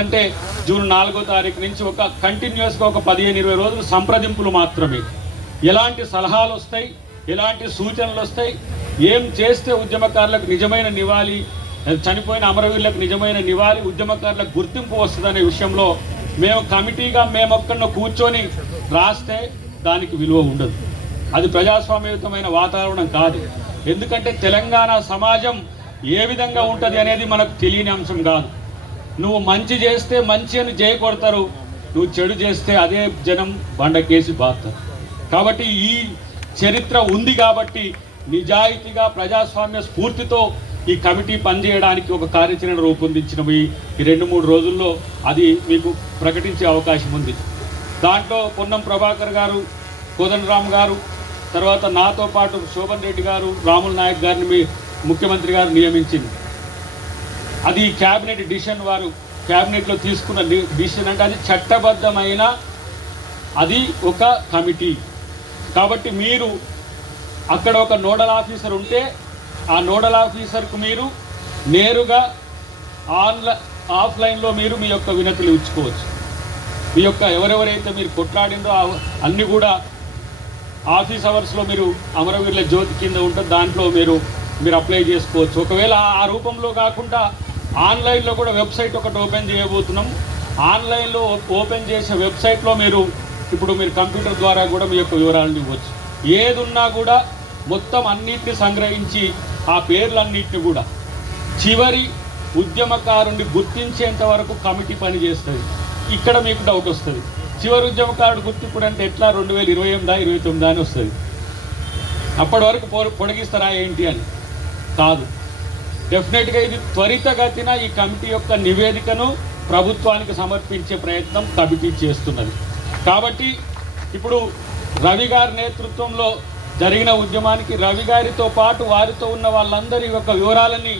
అంటే జూన్ 4వ తారీఖు నుంచి ఒక కంటిన్యూస్గా ఒక 15-20 రోజులు సంప్రదింపులు మాత్రమే. ఎలాంటి సలహాలు వస్తాయి, ఎలాంటి సూచనలు వస్తాయి, ఏం చేస్తే ఉద్యమకారులకు నిజమైన నివాళి, చనిపోయిన అమరవీరులకు నిజమైన నివాళి, ఉద్యమకారులకు గుర్తింపు వస్తుందనే విషయంలో మేము కమిటీగా మేమొక్కడిని కూర్చొని రాస్తే దానికి విలువ ఉండదు. అది ప్రజాస్వామ్యయుతమైన వాతావరణం కాదు. ఎందుకంటే తెలంగాణ సమాజం ఏ విధంగా ఉంటుంది అనేది మనకు తెలియని అంశం కాదు. నువ్వు మంచి చేస్తే మంచి అని జయ కొడతారు, నువ్వు చెడు చేస్తే అదే జనం బండకేసి బాస్తారు. కాబట్టి ఈ చరిత్ర ఉంది కాబట్టి నిజాయితీగా ప్రజాస్వామ్య స్ఫూర్తితో ఈ కమిటీ పనిచేయడానికి ఒక కార్యాచరణ రూపొందించినవి ఈ 2-3 రోజుల్లో అది మీకు ప్రకటించే అవకాశం ఉంది. దాంట్లో పొన్నం ప్రభాకర్ గారు, కోదండరామ్ గారు, తర్వాత నాతో పాటు శోభన్ రెడ్డి గారు, రాముల్ నాయక్ గారిని ముఖ్యమంత్రి గారు నియమించింది. అది క్యాబినెట్ డిసిషన్, వారు క్యాబినెట్లో తీసుకున్న డిసిషన్. అంటే అది చట్టబద్ధమైన అది ఒక కమిటీ. కాబట్టి మీరు అక్కడ ఒక నోడల్ ఆఫీసర్ ఉంటే ఆ నోడల్ ఆఫీసర్కు మీరు నేరుగా ఆఫ్లైన్లో మీరు మీ యొక్క వినతులు ఇచ్చుకోవచ్చు. మీ యొక్క ఎవరెవరైతే మీరు కొట్లాడిందో అన్నీ కూడా ఆఫీస్ అవర్స్లో మీరు అమరవీరుల జ్యోతి కింద ఉంటుంది, దాంట్లో మీరు అప్లై చేసుకోవచ్చు. ఒకవేళ ఆ రూపంలో కాకుండా ఆన్లైన్లో కూడా వెబ్సైట్ ఒకటి ఓపెన్ చేయబోతున్నాం. ఆన్లైన్లో ఓపెన్ చేసే వెబ్సైట్లో మీరు కంప్యూటర్ ద్వారా కూడా మీ యొక్క వివరాలను ఇవ్వచ్చు. ఏది ఉన్నా కూడా మొత్తం అన్నిటిని సంగ్రహించి ఆ పేర్లన్నింటినీ కూడా చివరి ఉద్యమకారుని గుర్తించేంత వరకు కమిటీ పనిచేస్తుంది. ఇక్కడ మీకు డౌట్ వస్తుంది, చివరి ఉద్యమకారుడు గుర్తింపుడు అంటే ఎట్లా 2028-29 అని వస్తుంది. అప్పటి వరకు పొడిగిస్తారా ఏంటి అని కాదు. డెఫినెట్గా ఇది త్వరితగతిన ఈ కమిటీ యొక్క నివేదికను ప్రభుత్వానికి సమర్పించే ప్రయత్నం కమిటీ చేస్తున్నది. కాబట్టి ఇప్పుడు రవి గారి నేతృత్వంలో జరిగిన ఉద్యమానికి రవి గారితో పాటు వారితో ఉన్న వాళ్ళందరి యొక్క వివరాలని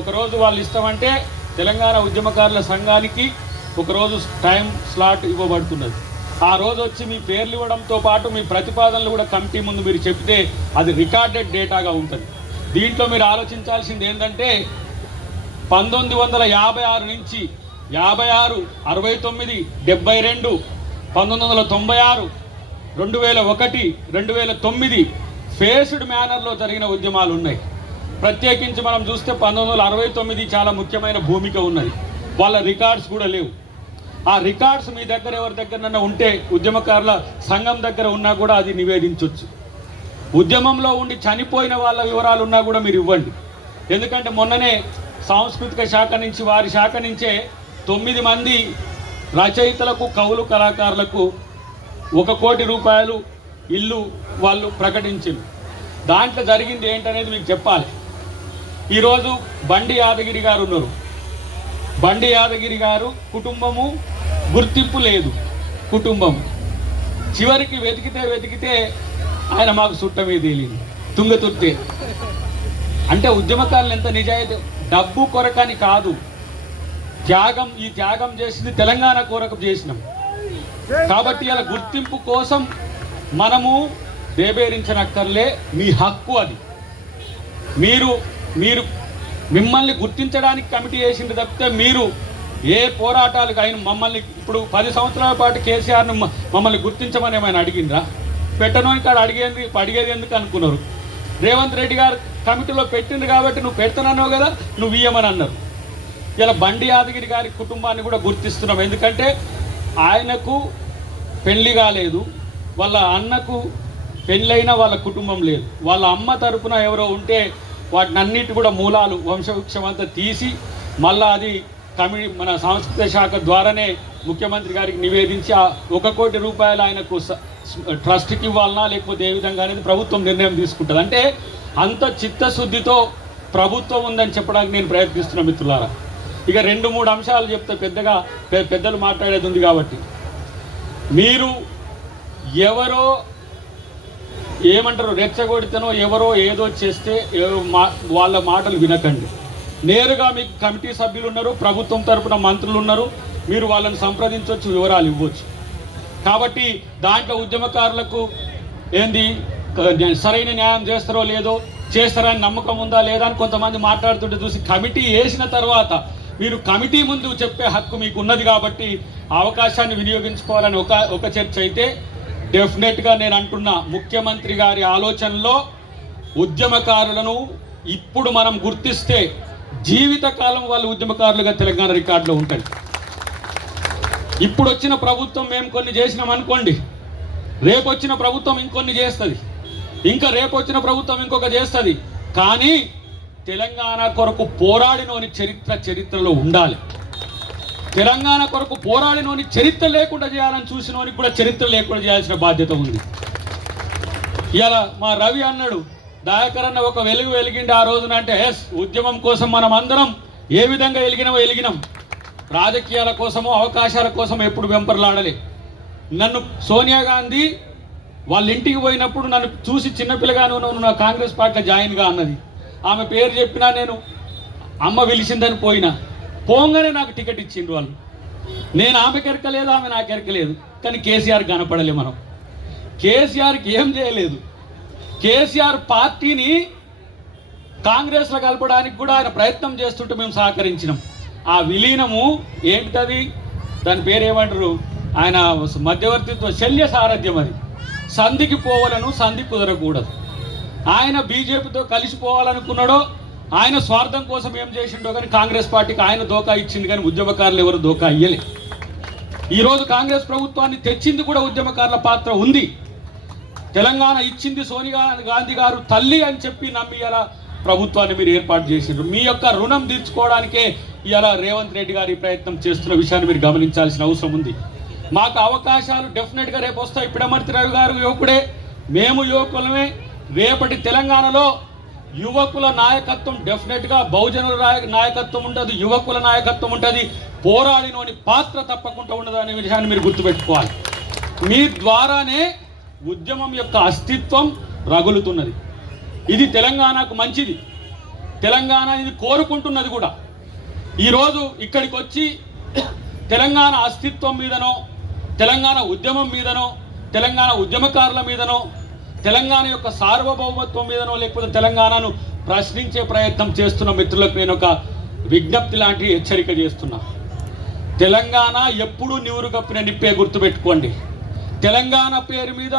ఒకరోజు వాళ్ళు ఇస్తామంటే తెలంగాణ ఉద్యమకారుల సంఘానికి ఒకరోజు టైం స్లాట్ ఇవ్వబడుతున్నది. ఆ రోజు వచ్చి మీ పేర్లు ఇవ్వడంతో పాటు మీ ప్రతిపాదనలు కూడా కమిటీ ముందు మీరు చెప్తే అది రికార్డెడ్ డేటాగా ఉంటుంది. దీంట్లో మీరు ఆలోచించాల్సింది ఏంటంటే 1956 నుంచి 56, 69, 72, 1996, 2001, 2009 ఫేస్డ్ మేనర్లో జరిగిన ఉద్యమాలు ఉన్నాయి. ప్రత్యేకించి మనం చూస్తే 1969 చాలా ముఖ్యమైన భూమిక ఉన్నది. వాళ్ళ రికార్డ్స్ కూడా లేవు. ఆ రికార్డ్స్ మీ దగ్గర ఎవరి దగ్గరనన్నా ఉంటే ఉద్యమకారుల సంఘం దగ్గర ఉన్నా కూడా అది నివేదించవచ్చు. ఉద్యమంలో ఉండి చనిపోయిన వాళ్ళ వివరాలు ఉన్నా కూడా మీరు ఇవ్వండి. ఎందుకంటే మొన్ననే సాంస్కృతిక శాఖ నుంచి వారి శాఖ నుంచే 9 మంది రచయితలకు, కవులు, కళాకారులకు 1 కోటి రూపాయలు ఇల్లు వాళ్ళు ప్రకటించింది. దాంట్లో జరిగింది ఏంటనేది మీకు చెప్పాలి. ఈరోజు బండి యాదగిరి గారు ఉన్నారు. బండి యాదగిరి గారు కుటుంబము గుర్తింపు లేదు. కుటుంబం చివరికి వెతికితే ఆయన మాకు చుట్టమే తేలింది, తుంగతుర్తే. అంటే ఉద్యమకారులు ఎంత నిజాయితీ, డబ్బు కొరకని కాదు, ఈ త్యాగం చేసింది తెలంగాణ కొరకు చేసినాం. కాబట్టి అలా గుర్తింపు కోసం మనము దేబేరించనక్కర్లే, మీ హక్కు అది. మీరు మిమ్మల్ని గుర్తించడానికి కమిటీ వేసింది తప్పితే మీరు ఏ పోరాటాలకు అయిన మమ్మల్ని ఇప్పుడు 10 సంవత్సరాల పాటు కేసీఆర్ను మమ్మల్ని గుర్తించమని ఏమైనా అడిగిండ్రా? పెట్టనోని కాడ అడిగేది ఎందుకు అనుకున్నారు? రేవంత్ రెడ్డి గారు కమిటీలో పెట్టింది కాబట్టి నువ్వు పెడతానన్నావు కదా, నువ్వు ఇయ్యమని అన్నారు. ఇలా బండి యాదగిరి గారి కుటుంబాన్ని కూడా గుర్తిస్తున్నాం. ఎందుకంటే ఆయనకు పెళ్లి కాలేదు, వాళ్ళ అన్నకు పెళ్ళైనా వాళ్ళ కుటుంబం లేదు, వాళ్ళ అమ్మ తరపున ఎవరో ఉంటే వాటిని అన్నిటి కూడా మూలాలు వంశవృక్షం అంతా తీసి మళ్ళా అది మన సాంస్కృతిక శాఖ ద్వారానే ముఖ్యమంత్రి గారికి నివేదించి ఆ 1 కోటి రూపాయలు ఆయనకు ట్రస్ట్కి ఇవ్వాలన్నా లేకపోతే ఏ విధంగా అనేది ప్రభుత్వం నిర్ణయం తీసుకుంటుంది. అంటే అంత చిత్తశుద్ధితో ప్రభుత్వం ఉందని చెప్పడానికి నేను ప్రయత్నిస్తున్నా మిత్రులారా. ఇక 2-3 అంశాలు చెప్తే పెద్దలు మాట్లాడేది ఉంది కాబట్టి మీరు ఎవరో ఏమంటారు రెచ్చగొడితేనో ఎవరో ఏదో చేస్తే వాళ్ళ మాటలు వినకండి. నేరుగా మీకు కమిటీ సభ్యులు ఉన్నారు, ప్రభుత్వం తరపున మంత్రులు ఉన్నారు, మీరు వాళ్ళని సంప్రదించవచ్చు, వివరాలు ఇవ్వచ్చు. కాబట్టి దాంట్లో ఉద్యమకారులకు ఏంది సరైన న్యాయం చేస్తారో లేదో, చేస్తారని నమ్మకం ఉందా లేదా అని కొంతమంది మాట్లాడుతుంటే చూసి కమిటీ వేసిన తర్వాత మీరు కమిటీ ముందు చెప్పే హక్కు మీకు ఉన్నది కాబట్టి ఆ అవకాశాన్ని వినియోగించుకోవాలని ఒక చర్చ అయితే, డెఫినెట్గా నేను అంటున్నా, ముఖ్యమంత్రి గారి ఆలోచనలో ఉద్యమకారులను ఇప్పుడు మనం గుర్తిస్తే జీవితకాలం వాళ్ళు ఉద్యమకారులుగా తెలంగాణ రికార్డులో ఉంటుంది. ఇప్పుడు వచ్చిన ప్రభుత్వం మేము కొన్ని చేసినాం అనుకోండి, రేపు వచ్చిన ప్రభుత్వం ఇంకొన్ని చేస్తుంది, ఇంకా రేపు వచ్చిన ప్రభుత్వం ఇంకొక చేస్తుంది. కానీ తెలంగాణ కొరకు పోరాడినోని చరిత్రలో ఉండాలి. తెలంగాణ కొరకు పోరాడినోని చరిత్ర లేకుండా చేయాలని చూసినోనికి కూడా చరిత్ర లేకుండా చేయాల్సిన బాధ్యత ఉంది. ఇలా మా రవి అన్నాడు, దయాకర్ అన్న ఒక వెలుగు వెలిగిండి ఆ రోజున అంటే, ఎస్, ఉద్యమం కోసం మనం అందరం ఏ విధంగా వెలిగినాం. రాజకీయాల కోసమో అవకాశాల కోసం ఎప్పుడు వెంపర్లాడలే. నన్ను సోనియా గాంధీ వాళ్ళ ఇంటికి పోయినప్పుడు నన్ను చూసి చిన్నపిల్లగాను నా కాంగ్రెస్ పార్టీలో జాయిన్గా అన్నది. ఆమె పేరు చెప్పినా నేను అమ్మ పిలిచిందని పోయినా, పోగానే నాకు టికెట్ ఇచ్చిండ్రు వాళ్ళు. నేను ఆమెకి ఎరకలేదు, ఆమె నాకు ఎరకలేదు. కానీ కేసీఆర్ కనపడలే. మనం కేసీఆర్కి ఏం చేయలేదు. కేసీఆర్ పార్టీని కాంగ్రెస్లో కలపడానికి కూడా ఆయన ప్రయత్నం చేస్తుంటే మేము సహకరించినాం. ఆ విలీనము ఏంటిది, దాని పేరు ఏమంటారు, ఆయన మధ్యవర్తిత్వ శల్య సారథ్యం. అది సంధికి పోవాలను, సంధి కుదరకూడదు. ఆయన బీజేపీతో కలిసిపోవాలనుకున్నాడో, ఆయన స్వార్థం కోసం ఏం చేసిండో కానీ కాంగ్రెస్ పార్టీకి ఆయన దోకా ఇచ్చింది, కానీ ఉద్యమకారులు ఎవరు దోకా ఇయ్యలే. ఈరోజు కాంగ్రెస్ ప్రభుత్వాన్ని తెచ్చింది కూడా ఉద్యమకారుల పాత్ర ఉంది. తెలంగాణ ఇచ్చింది సోనియా గాంధీ గారు తల్లి అని చెప్పి నమ్మి ఇలా ప్రభుత్వాన్ని మీరు ఏర్పాటు చేసిండ్రు. మీ యొక్క రుణం తీర్చుకోవడానికే ఇలా రేవంత్ రెడ్డి గారి ప్రయత్నం చేస్తున్న విషయాన్ని మీరు గమనించాల్సిన అవసరం ఉంది. మాకు అవకాశాలు డెఫినెట్గా రేపు వస్తాయి. పిడమర్తి రవి గారు యువకుడే, మేము యువకులమే. రేపటి తెలంగాణలో యువకుల నాయకత్వం డెఫినెట్గా బహుజనుల నాయకత్వం ఉంటుంది, యువకుల నాయకత్వం ఉంటుంది. పోరాడినోని పాత్ర తప్పకుండా ఉండదు అనే విషయాన్ని మీరు గుర్తుపెట్టుకోవాలి. మీ ద్వారానే ఉద్యమం యొక్క అస్తిత్వం రగులుతున్నది. ఇది తెలంగాణకు మంచిది. తెలంగాణ ఇది కోరుకుంటున్నది కూడా. ఈరోజు ఇక్కడికి వచ్చి తెలంగాణ అస్తిత్వం మీదనో, తెలంగాణ ఉద్యమం మీదనో, తెలంగాణ ఉద్యమకారుల మీదనో, తెలంగాణ యొక్క సార్వభౌమత్వం మీదనో, లేకపోతే తెలంగాణను ప్రశ్నించే ప్రయత్నం చేస్తున్న మిత్రులకు నేను ఒక విజ్ఞప్తి లాంటి హెచ్చరిక చేస్తున్నా. తెలంగాణ ఎప్పుడూ నివురు కప్పిన నిప్పే, గుర్తుపెట్టుకోండి. తెలంగాణ పేరు మీద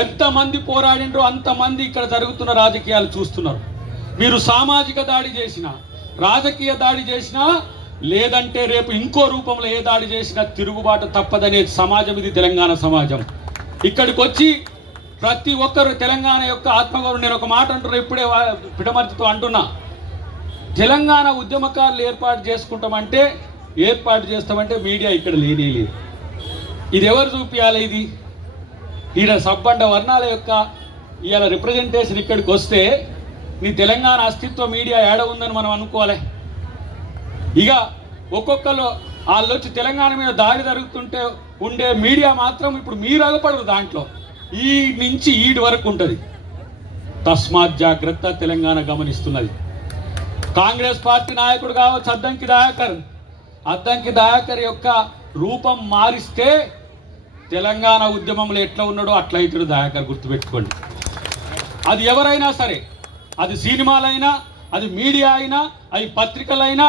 ఎంతమంది పోరాడిండ్రో అంతమంది ఇక్కడ జరుగుతున్న రాజకీయాలు చూస్తున్నారు. మీరు సామాజిక దాడి చేసినా, రాజకీయ దాడి చేసినా, లేదంటే రేపు ఇంకో రూపంలో ఏ దాడి చేసినా తిరుగుబాటు తప్పదనే సమాజం ఇది తెలంగాణ సమాజం. ఇక్కడికి వచ్చి ప్రతి ఒక్కరు తెలంగాణ యొక్క ఆత్మగౌరవం, నేను ఒక మాట అంటున్నా, ఇప్పుడే పిడమర్తితో అంటున్నా, తెలంగాణ ఉద్యమకారులు ఏర్పాటు చేస్తామంటే మీడియా ఇక్కడ లేనే లేదు. ఇది ఎవరు చూపించాలి? ఇది ఈడ సబ్బండ వర్ణాల యొక్క ఇవాళ రిప్రజెంటేషన్ ఇక్కడికి వస్తే నీ తెలంగాణ అస్తిత్వ మీడియా ఏడ ఉందని మనం అనుకోవాలి. ఇక ఒక్కొక్కరు వాళ్ళు వచ్చి తెలంగాణ మీద దాడి జరుగుతుంటే ఉండే మీడియా మాత్రం ఇప్పుడు మీరు అగపడరు. దాంట్లో ఈ నుంచి ఈడి వరకు ఉంటుంది. తస్మాత్ జాగ్రత్త, తెలంగాణ గమనిస్తున్నది. కాంగ్రెస్ పార్టీ నాయకుడు కావచ్చు అద్దంకి దయాకర్ యొక్క రూపం మారిస్తే తెలంగాణ ఉద్యమంలో ఎట్లా ఉన్నాడో అట్లా అవుతాడు దయాకర్, గుర్తుపెట్టుకోండి. అది ఎవరైనా సరే, అది సినిమాలైనా, అది మీడియా అయినా, అది పత్రికలైనా,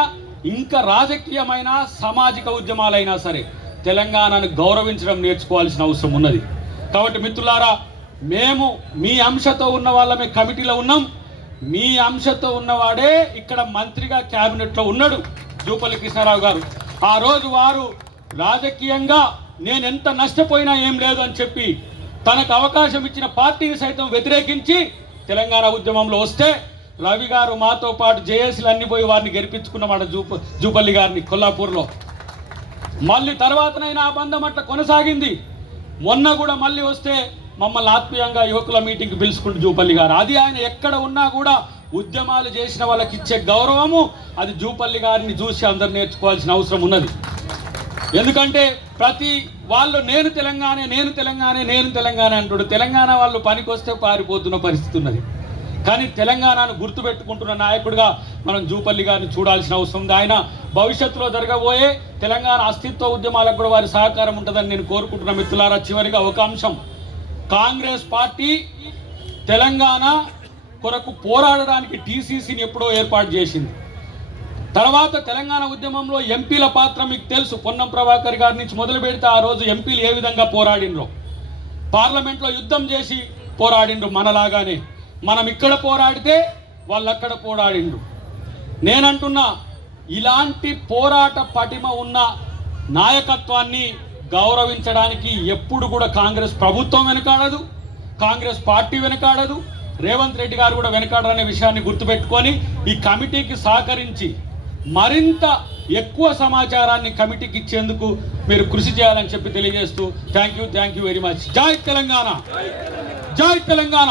ఇంకా రాజకీయమైన సామాజిక ఉద్యమాలైనా సరే తెలంగాణను గౌరవించడం నేర్చుకోవాల్సిన అవసరం ఉన్నది. కాబట్టి మిత్రులారా, మేము మీ అంశతో ఉన్న వాళ్ళమే కమిటీలో ఉన్నాం. మీ అంశతో ఉన్నవాడే ఇక్కడ మంత్రిగా క్యాబినెట్లో ఉన్నాడు, జూపల్లి కృష్ణారావు గారు. ఆ రోజు వారు రాజకీయంగా నేను ఎంత నష్టపోయినా ఏం లేదు అని చెప్పి తనకు అవకాశం ఇచ్చిన పార్టీని సైతం వ్యతిరేకించి తెలంగాణ ఉద్యమంలో వస్తే రవి గారు మాతో పాటు జేఏసీలు అన్ని పోయి వారిని గెలిపించుకున్నమాట, జూపల్లి గారిని కొల్లాపూర్లో. మళ్ళీ తర్వాతనైనా ఆ బంధం అట్లా కొనసాగింది. మొన్న కూడా మళ్ళీ వస్తే మమ్మల్ని ఆత్మీయంగా యువకుల మీటింగ్కి పిలుచుకుంటూ జూపల్లి గారు. అది ఆయన ఎక్కడ ఉన్నా కూడా ఉద్యమాలు చేసిన వాళ్ళకి ఇచ్చే గౌరవము, అది జూపల్లి గారిని చూసి అందరు నేర్చుకోవాల్సిన అవసరం ఉన్నది. ఎందుకంటే ప్రతి వాళ్ళు నేను తెలంగాణ అంటాడు. తెలంగాణ వాళ్ళు పనికి వస్తే పారిపోతున్న పరిస్థితి ఉన్నది. కానీ తెలంగాణను గుర్తుపెట్టుకుంటున్న నాయకుడిగా మనం జూపల్లి గారిని చూడాల్సిన అవసరం ఉంది. ఆయన భవిష్యత్తులో జరగబోయే తెలంగాణ అస్తిత్వ ఉద్యమాలకు కూడా వారి సహకారం ఉంటుందని నేను కోరుకుంటున్న మిత్రులారా. చివరిగా ఒక అంశం, కాంగ్రెస్ పార్టీ తెలంగాణ కొరకు పోరాడడానికి టీసీసీని ఎప్పుడో ఏర్పాటు చేసింది. తర్వాత తెలంగాణ ఉద్యమంలో ఎంపీల పాత్ర మీకు తెలుసు. పొన్నం ప్రభాకర్ గారి నుంచి మొదలు పెడితే ఆ రోజు ఎంపీలు ఏ విధంగా పోరాడినరో, పార్లమెంట్లో యుద్ధం చేసి పోరాడిండ్రు. మనలాగానే మనం ఇక్కడ పోరాడితే వాళ్ళు అక్కడ పోరాడిండ్రు. నేనంటున్నా, ఇలాంటి పోరాట పటిమ ఉన్న నాయకత్వాన్ని గౌరవించడానికి ఎప్పుడు కూడా కాంగ్రెస్ ప్రభుత్వం వెనకాడదు, కాంగ్రెస్ పార్టీ వెనకాడదు, రేవంత్ రెడ్డి గారు కూడా వెనకాడరనే విషయాన్ని గుర్తుపెట్టుకొని ఈ కమిటీకి సహకరించి మరింత ఎక్కువ సమాచారాన్ని కమిటీకి ఇచ్చేందుకు మీరు కృషి చేయాలని చెప్పి తెలియజేస్తూ థ్యాంక్ యూ వెరీ మచ్. జై తెలంగాణ, జై తెలంగాణ.